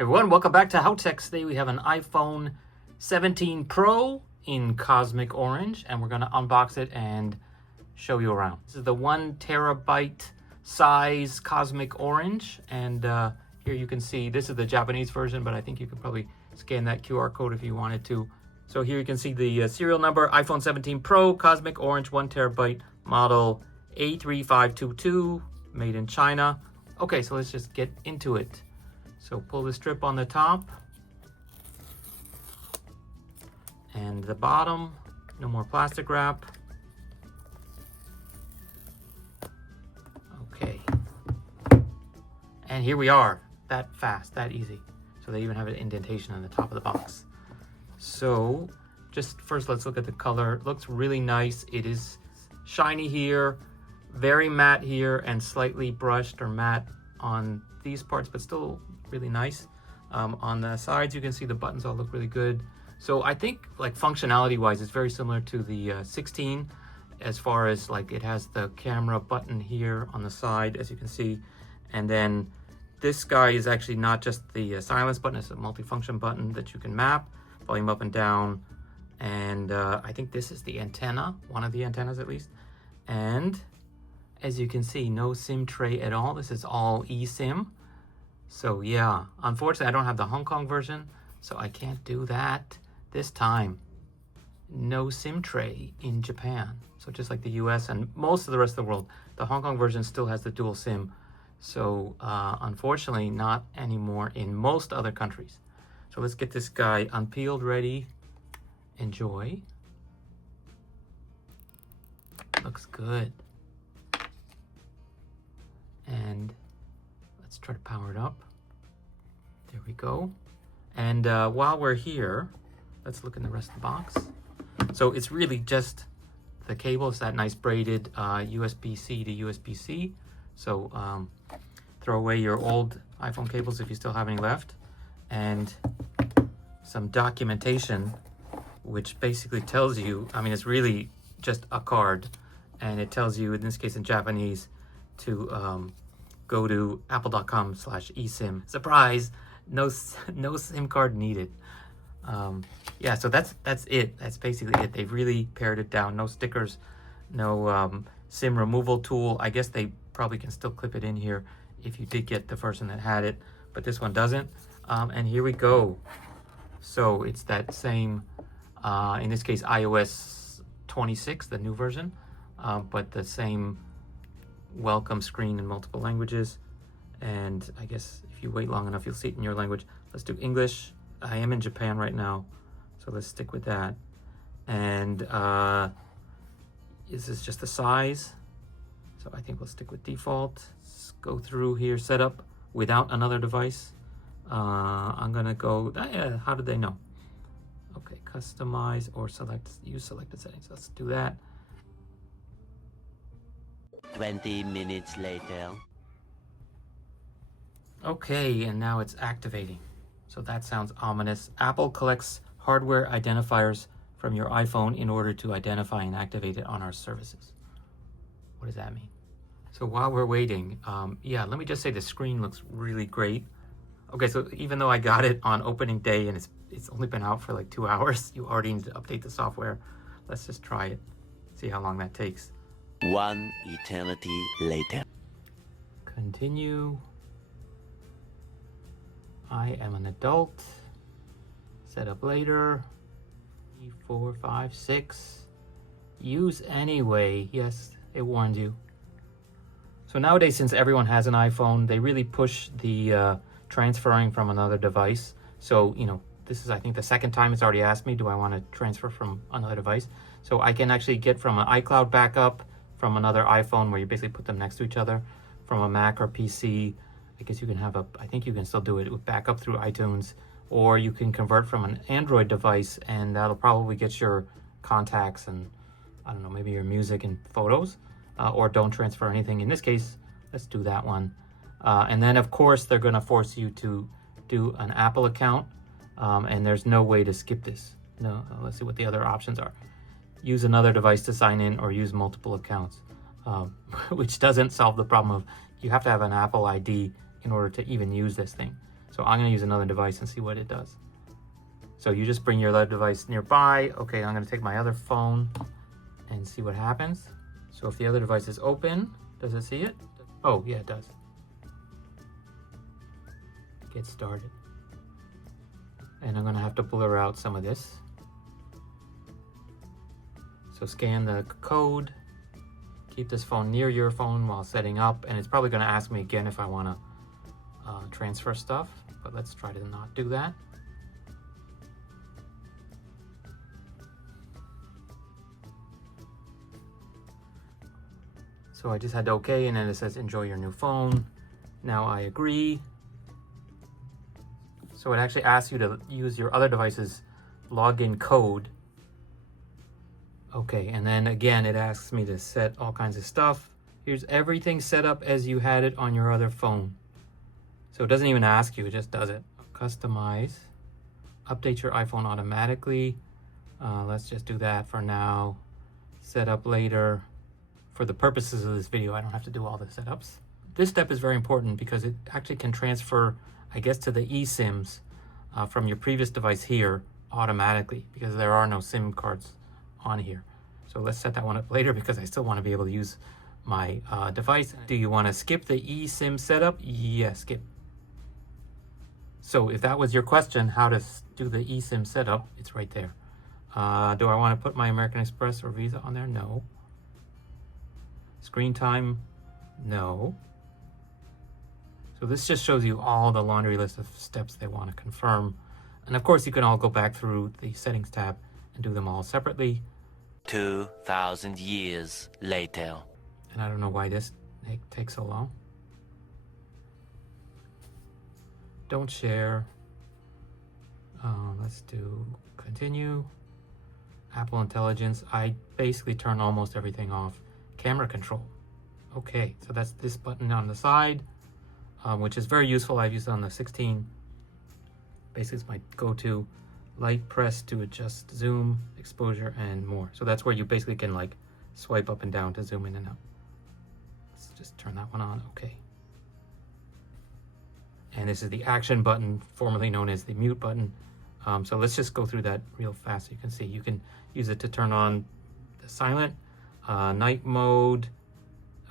Everyone, welcome back to HowTechs. Today we have an iPhone 17 Pro in cosmic orange, and we're going to unbox it and show you around. This is the 1 terabyte size cosmic orange, and here you can see this is the Japanese version, but I think you could probably scan that QR code if you wanted to. So here you can see the serial number, iPhone 17 Pro, cosmic orange, 1 terabyte, model A3522, made in China. Okay, so let's just get into it. So pull the strip on the top and the bottom, no more plastic wrap. Okay. And here we are, that fast, that easy. So they even have an indentation on the top of the box. So just first let's look at the color. It looks really nice. It is shiny here, very matte here, and slightly brushed or matte on these parts, but still really nice. On the sides, you can see the buttons all look really good. So I think like functionality wise, it's very similar to the 16 as far as like it has the camera button here on the side, as you can see. And then this guy is actually not just the silence button, it's a multifunction button that you can map, volume up and down. And I think this is the antenna, one of the antennas at least. And as you can see, no SIM tray at all. This is all eSIM. So yeah, unfortunately I don't have the Hong Kong version, so I can't do that this time. No SIM tray in Japan. So just like the US and most of the rest of the world, the Hong Kong version still has the dual SIM. So unfortunately not anymore in most other countries. So let's get this guy unpeeled, ready. Enjoy. Looks good. And let's try to power it up. There we go. And while we're here, let's look in the rest of the box. So it's really just the cable. It's that nice braided USB-C to USB-C. So throw away your old iPhone cables if you still have any left. And some documentation, which basically tells you, I mean, it's really just a card. And it tells you, in this case in Japanese, to go to apple.com/eSIM. Surprise, no SIM card needed. Yeah, so that's it. That's basically it. They've really pared it down. No stickers, no SIM removal tool. I guess they probably can still clip it in here if you did get the version that had it, but this one doesn't. And here we go. So it's that same, in this case, iOS 26, the new version, but the same welcome screen in multiple languages. And I guess if you wait long enough, you'll see it in your language. Let's do English. I am in Japan right now, so let's stick with that. And this is just the size. So I think we'll stick with default. Let's go through here, setup without another device. I'm gonna go, how did they know? Okay, customize or use selected settings. Let's do that. 20 minutes later. Okay, and now it's activating. So that sounds ominous. Apple collects hardware identifiers from your iPhone in order to identify and activate it on our services. What does that mean? So while we're waiting, yeah, let me just say the screen looks really great. Okay, so even though I got it on opening day and it's only been out for like 2 hours, you already need to update the software. Let's just try it, see how long that takes. 1 eternity later. Continue. I am an adult. Set up later. 3, 4, 5, 6. Use anyway. Yes, it warned you. So nowadays, since everyone has an iPhone, they really push the transferring from another device. So, you know, this is, I think, the second time it's already asked me, do I want to transfer from another device? So I can actually get from an iCloud backup from another iPhone, where you basically put them next to each other, from a Mac or PC. I guess you can have I think you can still do it with backup through iTunes, or you can convert from an Android device, and that'll probably get your contacts and, I don't know, maybe your music and photos, or don't transfer anything. In this case, let's do that one. And then of course, they're gonna force you to do an Apple account, and there's no way to skip this. No, let's see what the other options are. Use another device to sign in or use multiple accounts, which doesn't solve the problem of you have to have an Apple ID in order to even use this thing. So I'm going to use another device and see what it does. So you just bring your other device nearby. Okay, I'm going to take my other phone and see what happens. So if the other device is open, does it see it? Oh, yeah, it does. Get started. And I'm going to have to blur out some of this. So scan the code. Keep this phone near your phone while setting up. And it's probably going to ask me again if I want to transfer stuff. But let's try to not do that. So I just had to OK, and then it says enjoy your new phone. Now I agree. So it actually asks you to use your other device's login code. Okay, and then again, it asks me to set all kinds of stuff. Here's everything set up as you had it on your other phone. So it doesn't even ask you, it just does it. Customize. Update your iPhone automatically. Let's just do that for now. Set up later. For the purposes of this video, I don't have to do all the setups. This step is very important because it actually can transfer, I guess, to the eSIMs from your previous device here automatically, because there are no SIM cards on here. So let's set that one up later because I still want to be able to use my device. Do you want to skip the eSIM setup? Yes, skip. So if that was your question, how to do the eSIM setup, it's right there. Do I want to put my American Express or Visa on there? No. Screen time? No. So this just shows you all the laundry list of steps they want to confirm. And of course, you can all go back through the settings tab and do them all separately. 2,000 years later. And I don't know why this takes so long. Don't share. Let's do continue. Apple Intelligence. I basically turn almost everything off. Camera control. Okay, so that's this button on the side, which is very useful. I've used it on the 16. Basically, it's my go-to. Light press to adjust zoom, exposure, and more. So that's where you basically can like swipe up and down to zoom in and out. Let's just turn that one on. Okay. And this is the action button, formerly known as the mute button. So let's just go through that real fast. So you can see you can use it to turn on the silent, night mode.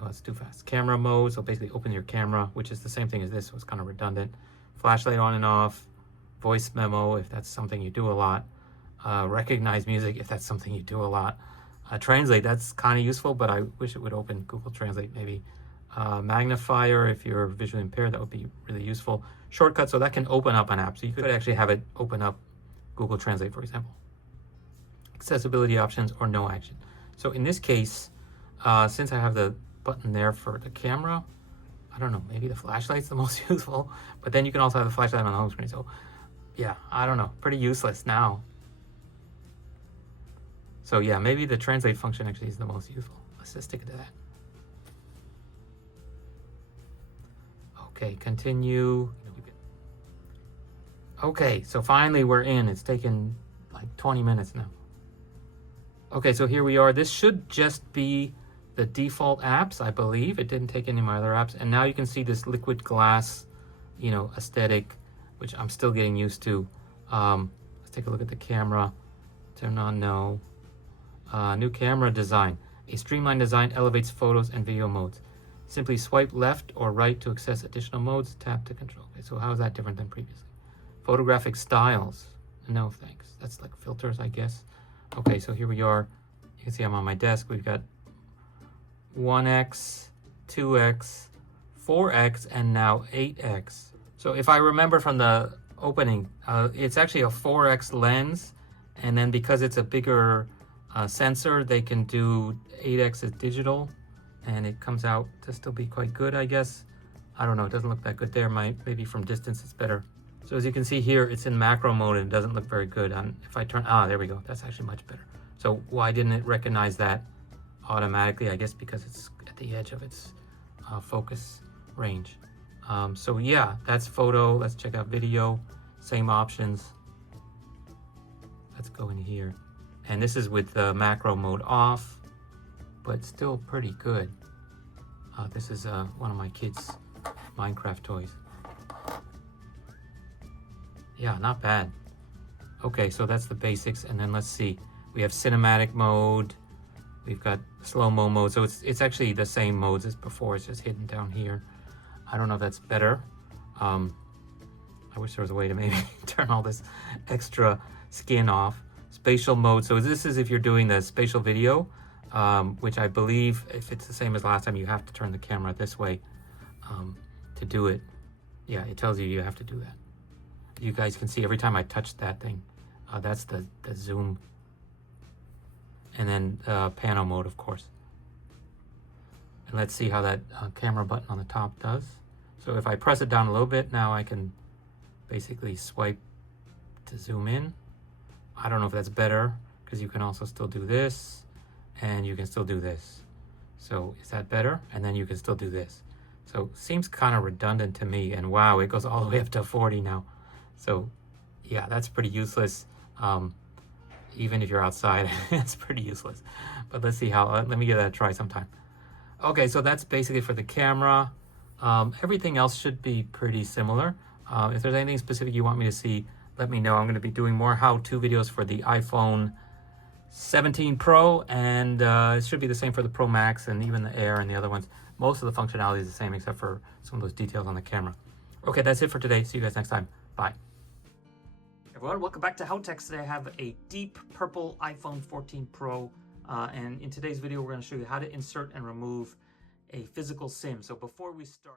Oh, it's too fast. Camera mode. So basically open your camera, which is the same thing as this. So it's kind of redundant. Flashlight on and off. Voice memo, if that's something you do a lot. Recognize music, if that's something you do a lot. Translate, that's kind of useful, but I wish it would open Google Translate maybe. Magnifier, if you're visually impaired, that would be really useful. Shortcut, so that can open up an app. So you could actually have it open up Google Translate, for example. Accessibility options or no action. So in this case, since I have the button there for the camera, I don't know, maybe the flashlight's the most useful, but then you can also have the flashlight on the home screen. So yeah, I don't know, pretty useless now. So yeah, maybe the translate function actually is the most useful. Let's just stick it to that. Okay, continue. Okay, so finally we're in. It's taken like 20 minutes now. Okay, so here we are. This should just be the default apps, I believe. It didn't take any of my other apps. And now you can see this liquid glass, aesthetic, which I'm still getting used to. Let's take a look at the camera. Turn on no. New camera design. A streamlined design elevates photos and video modes. Simply swipe left or right to access additional modes. Tap to control. Okay, so how is that different than previously? Photographic styles. No thanks. That's like filters, I guess. Okay, so here we are. You can see I'm on my desk. We've got 1x, 2x, 4x, and now 8x. So if I remember from the opening, it's actually a 4x lens, and then because it's a bigger sensor, they can do 8x as digital, and it comes out to still be quite good, I guess. I don't know, it doesn't look that good there. Maybe from distance it's better. So as you can see here, it's in macro mode and it doesn't look very good. If I turn, there we go. That's actually much better. So why didn't it recognize that automatically? I guess because it's at the edge of its focus range. So yeah, that's photo. Let's check out video. Same options. Let's go in here. And this is with the macro mode off, but still pretty good. This is one of my kids' Minecraft toys. Yeah, not bad. Okay, so that's the basics, and then let's see. We have cinematic mode. We've got slow-mo mode. So it's actually the same modes as before. It's just hidden down here. I don't know if that's better. I wish there was a way to maybe turn all this extra skin off. Spatial mode. So this is if you're doing the spatial video, which I believe if it's the same as last time, you have to turn the camera this way to do it. Yeah, it tells you have to do that. You guys can see every time I touch that thing. That's the zoom. And then pano mode, of course. And let's see how that camera button on the top does. So if I press it down a little bit, now I can basically swipe to zoom in. I don't know if that's better, because you can also still do this, and you can still do this. So is that better? And then you can still do this. So seems kind of redundant to me. And wow, it goes all the way up to 40 now. So yeah, that's pretty useless. Even if you're outside, it's pretty useless. But let's see how, let me give that a try sometime. Okay, so that's basically for the camera. Everything else should be pretty similar. If there's anything specific you want me to see, let me know. I'm going to be doing more how-to videos for the iPhone 17 Pro, and it should be the same for the Pro Max and even the Air and the other ones. Most of the functionality is the same except for some of those details on the camera. Okay, that's it for today. See you guys next time. Bye. Everyone, welcome back to HowTechs. Today I have a deep purple iPhone 14 Pro, and in today's video we're going to show you how to insert and remove a physical SIM. So before we start...